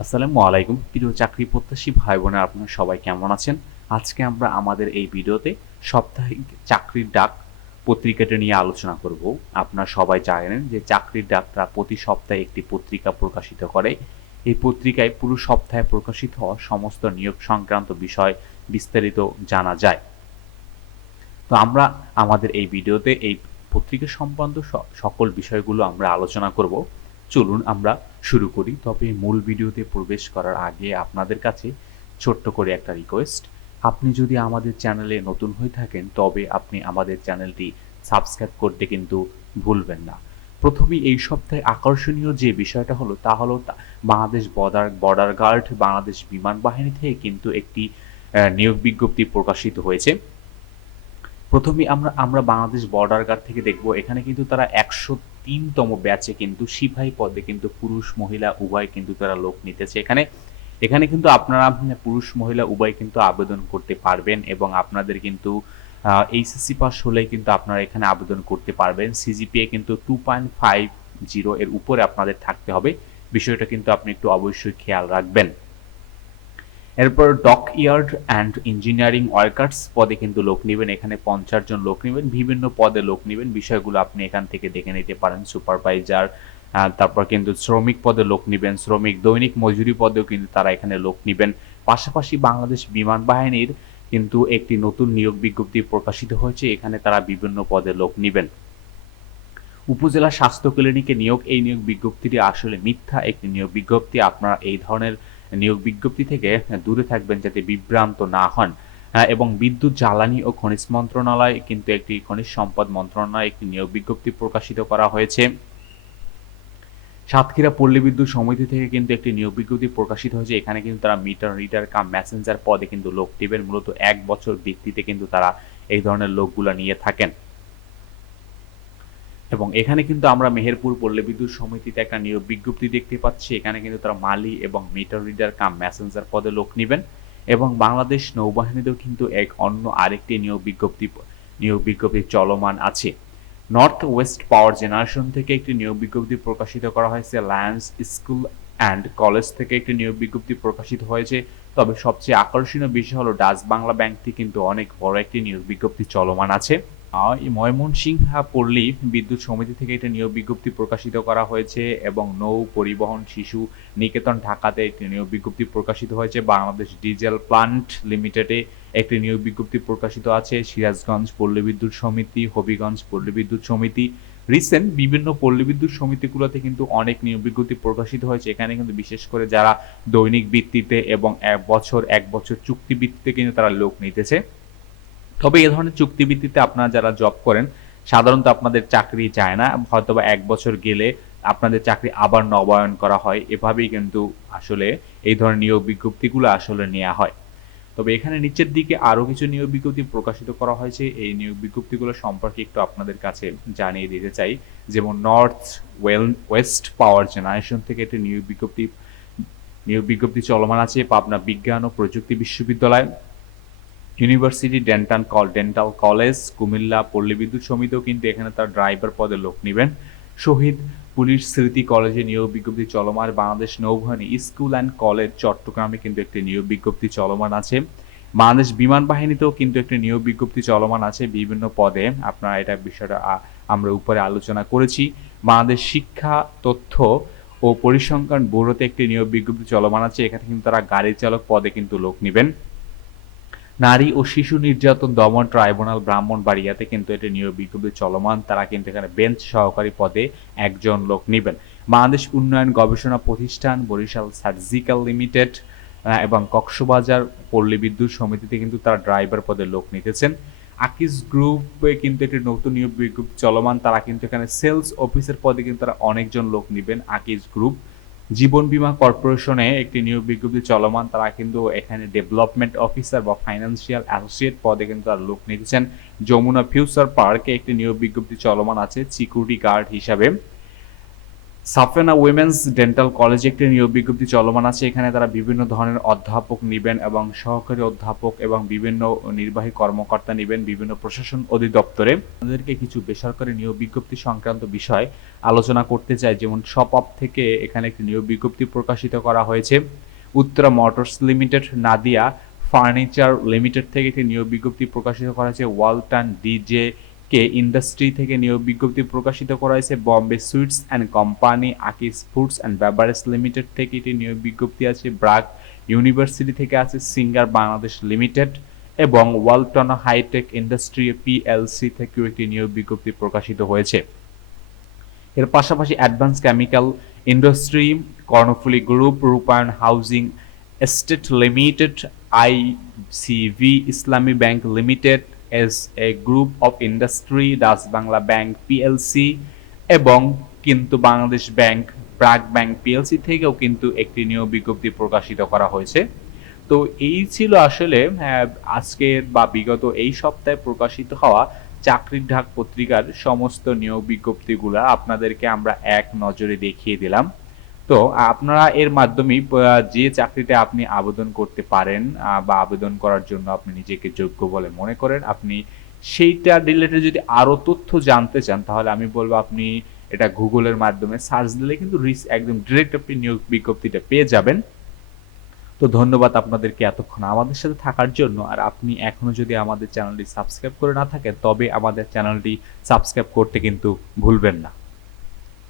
আসসালামু আলাইকুম। প্রিয় চাকরি প্রত্যাশী ভাই বোনেরা আপনারা সবাই কেমন আছেন? আজকে আমরা আমাদের এই ভিডিওতে সাপ্তাহিক চাকরির ডাক পত্রিকাটা নিয়ে আলোচনা করব। আপনারা সবাই জানেন যে চাকরির ডাকটা প্রতি সপ্তাহে একটি পত্রিকা প্রকাশিত করে। এই পত্রিকায় পুরো সপ্তাহে প্রকাশিত হওয়া সমস্ত নিয়োগ সংক্রান্ত বিষয় বিস্তারিত জানা যায়। তো আমরা আমাদের এই ভিডিওতে এই পত্রিকা সংক্রান্ত স- সকল বিষয়গুলো আমরা আলোচনা করব। চলুন আমরা শুরু করি। তবে মূল ভিডিওতে প্রবেশ করার আগে আপনাদের কাছে ছোট্ট করে একটা রিকোয়েস্ট আপনি যদি আমাদের চ্যানেলে নতুন হয়ে থাকেন, তবে আপনি আমাদের চ্যানেলটি সাবস্ক্রাইব করতে কিন্তু ভুলবেন না। প্রথমেই এই সপ্তাহে আকর্ষণীয় যে বিষয়টা হলো, তা হলো Bangladesh border border guard Bangladesh বিমান বাহিনী থেকে কিন্তু একটি নিয়োগ বিজ্ঞপ্তি প্রকাশিত হয়েছে। প্রথমে আমরা আমরা বাংলাদেশ বর্ডার গার্ড থেকে দেখব, এখানে কিন্তু তারা একশো তিনতম ব্যাচে কিন্তু সিপাহী পদে কিন্তু পুরুষ, মহিলা, উভয় কিন্তু তারা লোক নিতেছে। এখানে এখানে কিন্তু আপনারা, পুরুষ, মহিলা, উভয় কিন্তু আবেদন করতে পারবেন এবং আপনাদের কিন্তু এইচএসসি পাস হলেই কিন্তু আপনারা এখানে আবেদন করতে পারবেন। সিজিপিএ কিন্তু টু পয়েন্ট ফাইভ জিরো এর উপরে আপনাদের থাকতে হবে। বিষয়টা কিন্তু আপনি একটু অবশ্যই খেয়াল রাখবেন। এরপর doc yard and engineering workers পদে কিন্তু লোক নেবেন, এখানে পঞ্চাশ জন লোক নেবেন, বিভিন্ন পদে লোক নেবেন, বিষয়গুলো আপনি এখান থেকে দেখে নিতে পারেন সুপারভাইজার তারপর কিন্তু শ্রমিক পদে লোক নেবেন, শ্রমিক, দৈনিক মজুরি পদেও কিন্তু তারা এখানে লোক নেবেন। পাশাপাশি বাংলাদেশ বিমান বাহিনীর কিন্তু একটি নতুন নিয়োগ বিজ্ঞপ্তি প্রকাশিত হয়েছে, এখানে তারা বিভিন্ন পদে লোক নেবেন। উপজেলা স্বাস্থ্য ক্লিনিকে নিয়োগ, এই নিয়োগ বিজ্ঞপ্তিটি আসলে মিথ্যা একটি নিয়োগ বিজ্ঞপ্তি, আপনারা এই ধরনের নিয়োগ বিজ্ঞপ্তি থেকে দূরে থাকবেন যাতে বিভ্রান্ত না হন। এবং বিদ্যুৎ, জ্বালানি ও খনিজ মন্ত্রণালয় কিন্তু একটি খনিজ সম্পদ মন্ত্রণালয় একটি নিয়োগ বিজ্ঞপ্তি প্রকাশিত করা হয়েছে। সাতক্ষীরা পল্লী বিদ্যুৎ সমিতি থেকে কিন্তু একটি নিয়োগ বিজ্ঞপ্তি প্রকাশিত হয়েছে। এখানে কিন্তু তারা মিটার, রিডার, কাম, মেসেঞ্জার পদে কিন্তু লোক টিবেন মূলত এক বছর ভিত্তিতে কিন্তু তারা এই ধরনের লোকগুলা নিয়ে থাকেন। এবং এখানে কিন্তু আমরা মেহেরপুর পল্লী বিদ্যুৎ সমিতিতে একটা নিয়োগ বিজ্ঞপ্তি দেখতে পাচ্ছি। এখানে কিন্তু তারা মালি এবং মিটার রিডার কাম মেসেঞ্জার পদে লোক নেবেন এবং বাংলাদেশ নৌবাহিনীতেও কিন্তু এক অন্য আরেকটি নিয়োগ বিজ্ঞপ্তি নিয়োগ বিজ্ঞপ্তি চলমান আছে। নর্থ ওয়েস্ট পাওয়ার জেনারেশন থেকে একটি নিয়োগ বিজ্ঞপ্তি প্রকাশিত করা হয়েছে। লায়ন্স স্কুল অ্যান্ড কলেজ থেকে একটি নিয়োগ বিজ্ঞপ্তি প্রকাশিত হয়েছে। তবে সবচেয়ে আকর্ষণীয় বিষয় হলো ডাচ বাংলা ব্যাংক থেকে কিন্তু অনেক বড় একটি নিয়োগ বিজ্ঞপ্তি চলমান আছে। ময়মনসিংহা পল্লী বিদ্যুৎ সমিতি থেকে একটি নিয়োগ বিজ্ঞপ্তি প্রকাশিত করা হয়েছে এবং নৌ পরিবহন শিশু নিকেতন ঢাকাতে একটি নিয়োগ বিজ্ঞপ্তি প্রকাশিত হয়েছে। বাংলাদেশ ডিজেল প্লান্ট লিমিটেডে একটি নিয়োগ বিজ্ঞপ্তি প্রকাশিত আছে। সিরাজগঞ্জ পল্লী বিদ্যুৎ সমিতি, হবিগঞ্জ পল্লী বিদ্যুৎ সমিতি, রিসেন্ট বিভিন্ন পল্লী বিদ্যুৎ সমিতিগুলোতে কিন্তু অনেক নিয়োগ বিজ্ঞপ্তি প্রকাশিত হয়েছে। এখানে কিন্তু বিশেষ করে যারা দৈনিক ভিত্তিতে এবং এক বছর এক বছর চুক্তি ভিত্তিতে কিন্তু তারা লোক নিতেছে। তবে এ ধরনের চুক্তি ভিত্তিতে আপনারা যারা জব করেন, সাধারণত আপনাদের চাকরি চায় না। হয়তোবা এক বছর গেলে আপনাদের চাকরি আবার নবায়ন করা হয়। এভাবেই কিন্তু আসলে এই ধরনের নিয়োগ বিজ্ঞপ্তিগুলো আসলে নেওয়া হয়। তবে এখানে নিচের দিকে আরও কিছু নিয়োগ বিজ্ঞপ্তি প্রকাশিত করা হয়েছে। এই নিয়োগ বিজ্ঞপ্তিগুলো সম্পর্কে একটু আপনাদের কাছে জানিয়ে দিতে চাই। যেমন north well west power generation থেকে একটি নিয়োগ বিজ্ঞপ্তি নিয়োগ বিজ্ঞপ্তি চলমান আছে। পাবনা বিজ্ঞান ও প্রযুক্তি বিশ্ববিদ্যালয়। University dental call, dental college, Comilla পল্লী বিদ্যুৎ সমিতিও কিন্তু এখানে তার ড্রাইভার পদে লোক নেবেন। শহীদ পুলিশ স্মৃতি কলেজে নিয়োগ বিজ্ঞপ্তি চলমান, বাংলাদেশ নৌবাহিনী স্কুল অ্যান্ড কলেজ চট্টগ্রামে কিন্তু একটি নিয়োগ বিজ্ঞপ্তি চলমান আছে। বাংলাদেশ বিমান বাহিনীতেও কিন্তু একটি নিয়োগ বিজ্ঞপ্তি চলমান আছে বিভিন্ন পদে। আপনারা এটা বিষয়টা আমরা উপরে আলোচনা করেছি। বাংলাদেশ শিক্ষা, তথ্য ও পরিসংখ্যান ব্যুরোতে একটি নিয়োগ বিজ্ঞপ্তি চলমান আছে। এখানে কিন্তু তারা গাড়ি চালক পদে কিন্তু লোক নেবেন। নারী ও শিশু নির্যাতন দমন ট্রাইব্যুনাল ব্রাহ্মণবাড়িয়াতে কিন্তু এটি নিয়োগ বিজ্ঞপ্তি চলমান। তারা কিন্তু এখানে বেঞ্চ সহকারী পদে একজন লোক নেবেন। বাংলাদেশ উন্নয়ন গবেষণা প্রতিষ্ঠান, বরিশাল সার্জিক্যাল লিমিটেড এবং কক্সবাজার পল্লী বিদ্যুৎ সমিতিতে কিন্তু তারা ড্রাইভার পদে লোক নিতেছেন। আকিস গ্রুপে কিন্তু একটি নতুন নিয়োগ বিজ্ঞপ্তি চলমান। তারা কিন্তু এখানে সেলস অফিসের পদে কিন্তু তারা অনেকজন লোক নেবেন আকিস গ্রুপ। জীবন বীমা কর্পোরেশনে একটি নিয়োগ বিজ্ঞপ্তি চলমান। তারা কিন্তু এখানে ডেভেলপমেন্ট অফিসার বা ফাইন্যান্সিয়াল অ্যাসোসিয়েট পদে কিন্তু তারা লোক নিতেছেন যমুনা ফিউচার পার্কে একটি নিয়োগ বিজ্ঞপ্তি চলমান আছে, সিকিউরিটি গার্ড হিসাবে। সাফেনা উইমেন্স ডেন্টাল কলেজে একটি নিয়োগ বিজ্ঞপ্তি চলমান আছে। এখানে তারা বিভিন্ন ধরনের অধ্যাপক নেবেন এবং সহকারী অধ্যাপক এবং বিভিন্ন নির্বাহী কর্মকর্তা নেবেন বিভিন্ন প্রশাসন অধিদপ্তরে। আমাদেরকে কিছু বেসরকারি নিয়োগ বিজ্ঞপ্তি সংক্রান্ত বিষয় আলোচনা করতে চাই। যেমন শপ আপ থেকে এখানে একটি নিয়োগ বিজ্ঞপ্তি প্রকাশিত করা হয়েছে। Uttara motors limited, Nadia furniture limited থেকে একটি নিয়োগ বিজ্ঞপ্তি প্রকাশিত করা হয়েছে। ওয়ালটন, ডিজে কে ইন্ডাস্ট্রি থেকে নিয়োগ বিজ্ঞপ্তি প্রকাশিত করা হয়েছে Bombay sweets and company, Akij foods and beverage limited থেকে একটি নিয়োগ বিজ্ঞপ্তি আছে ব্রাক ইউনিভার্সিটি থেকে আছে সিঙ্গার বাংলাদেশ লিমিটেড এবং ওয়ালটন হাইটেক ইন্ডাস্ট্রি পিএলসি থেকেও একটি নিয়োগ বিজ্ঞপ্তি প্রকাশিত হয়েছে। এর পাশাপাশি advance chemical industry, Karnaphuli group, Rupayan housing estate limited, ICV, Islami bank limited S A group of industry does Bangla bank PLC এবং কিন্তু বাংলাদেশ ব্যাংক প্রাক ব্যাংক পিএলসি থেকেও কিন্তু একটি নিয়োগ বিজ্ঞপ্তি প্রকাশিত করা হয়েছে। তো এই ছিল আসলে আজকের বা বিগত এই সপ্তাহে প্রকাশিত হওয়া চাকরির ঢাক পত্রিকার সমস্ত নিয়োগ বিজ্ঞপ্তিগুলা। আপনাদেরকে আমরা এক নজরে দেখিয়ে দিলাম। তো আপনারা এর মাধ্যমে যে চাকরিতে আপনি আবেদন করতে পারেন বা আবেদন করার জন্য আপনি নিজেকে যোগ্য বলে মনে করেন, আপনি সেইটা রিলেটেড যদি আরও তথ্য জানতে চান, তাহলে আমি বলব আপনি এটা গুগলের মাধ্যমে সার্চ দিলে কিন্তু রিস একদম ডিরেক্ট আপনি নিয়োগ বিজ্ঞপ্তিটা পেয়ে যাবেন। তো ধন্যবাদ আপনাদেরকে এতক্ষণ আমাদের সাথে থাকার জন্য, আর আপনি এখনও যদি আমাদের চ্যানেলটি সাবস্ক্রাইব করে না থাকেন, তবে আমাদের চ্যানেলটি সাবস্ক্রাইব করতে কিন্তু ভুলবেন না।